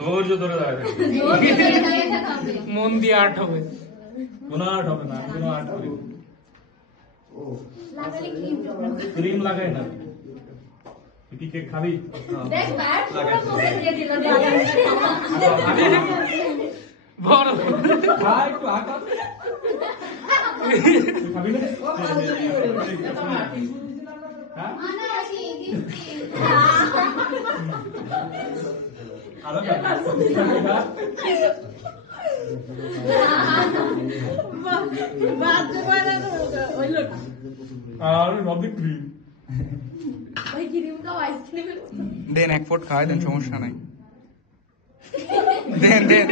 ধৈর্য ধরে দাঁড়াবে, মন দিয়ে আর্ট হবে, কোনো আর্ট হবে না, কোনো আর্ট করি ক্রিম লাগাই না। কি কেক খাবি? বড় খাবি না? দেন এক ফুট খাওয়াই দেন, সমস্যা নাই, দেন দেন।